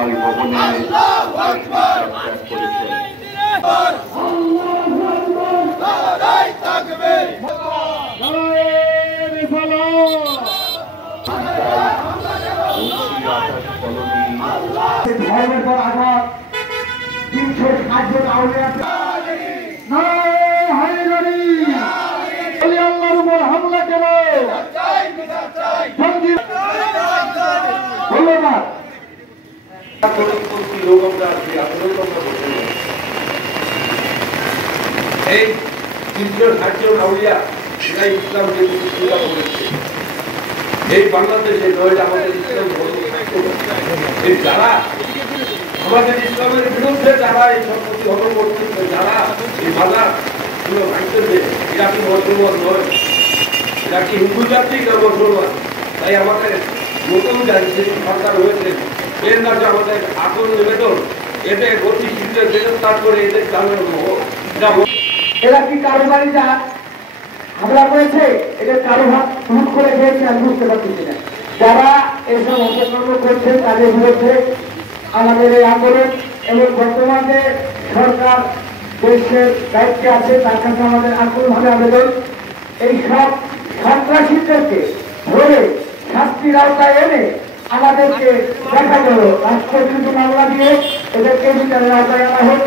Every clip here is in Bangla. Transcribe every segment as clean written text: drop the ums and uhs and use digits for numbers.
ভাই ভবনে করেছেন। ধর্মের পর আঘাত 360 জন আউলিয়া আল্লাহর উপর হামলা কেন? ধন্যবাদ। এই 360 জন আউলিয়া এরা ইসলাম যে প্রতিষ্ঠা করেছে এই বাংলাদেশে নয় আমাদের ইসলাম এই যারা আমাদের ইসলামের বিরুদ্ধে যারা এই সব প্রতিহত করতেছে, যারা এই বাধা গুলো ভাঙতেছে, এরা কি মুসলমান নয়? এরা কি হিন্দু জাতি না মুসলমান? তাই আমাদের নতুন যে সরকার হয়েছে এর কাছে আমাদের আগুন নিবেদন, এদের অতি শীঘ্র গ্রেফতার করে এদের চালানো। এরা কি কারো বাড়িটা হামলা করেছে? এদের কারো হাত লুট করে খেয়েছে? আমি বুঝতে পারছি না। যারা এসব অপকর্ম করছেন তাদের বিরুদ্ধে আমাদের এই আন্দোলন এবং বর্তমানে সরকার দেশের দায়িত্বে আছে তার কাছে আমাদের আকুলভাবে আবেদন, এই সব সন্ত্রাসীদেরকে ধরে শাস্তির আওতায় এনে আমাদেরকে দেখা গেল রাষ্ট্রবিরোধী মামলা দিয়ে এদেরকে বিচারের আওতায় আনা হোক।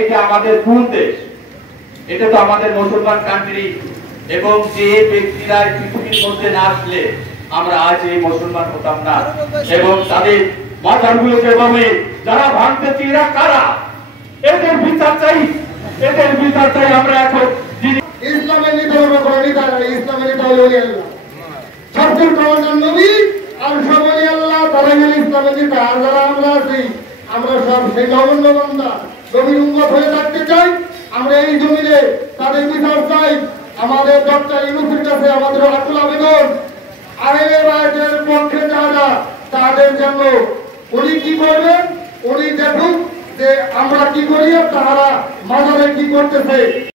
এটা আমাদের কোন দেশ? এটা তো আমাদের মুসলমান কান্ট্রি, এবং যে ব্যক্তিরা পৃথিবীর মধ্যে না আসলে আমরা আজ এই মুসলমান হতাম না। এবং তাদের মাজারগুলোকে ভাবে যারা ভাঙতেছে এরা কারা? এদের বিচার চাই, এদের বিচার চাই। আমরা এখন ইসলামের নীতি হলো নেতা, ইসলামের নেতা হলো আল্লাহ, সবচেয়ে কমান্ডার নবী আর সব আল্লাহ, তারাই হলো ইসলামের নেতা। আর যারা আমরা আছি আমরা সব সেই নগণ্য বান্দা, নবীর উম্মত হয়ে থাকতে চাই। আমরা এই জমিনে তাদের বিচার চাই। আমাদের ডক্টর ইউনূসের কাছে আমাদের আকুল আবেদন, আইনের রায়ের পক্ষে যারা তাদের জন্য উনি কি করবেন, উনি দেখুন যে আমরা কি করি আর তারা মাজারে কি করতেছে।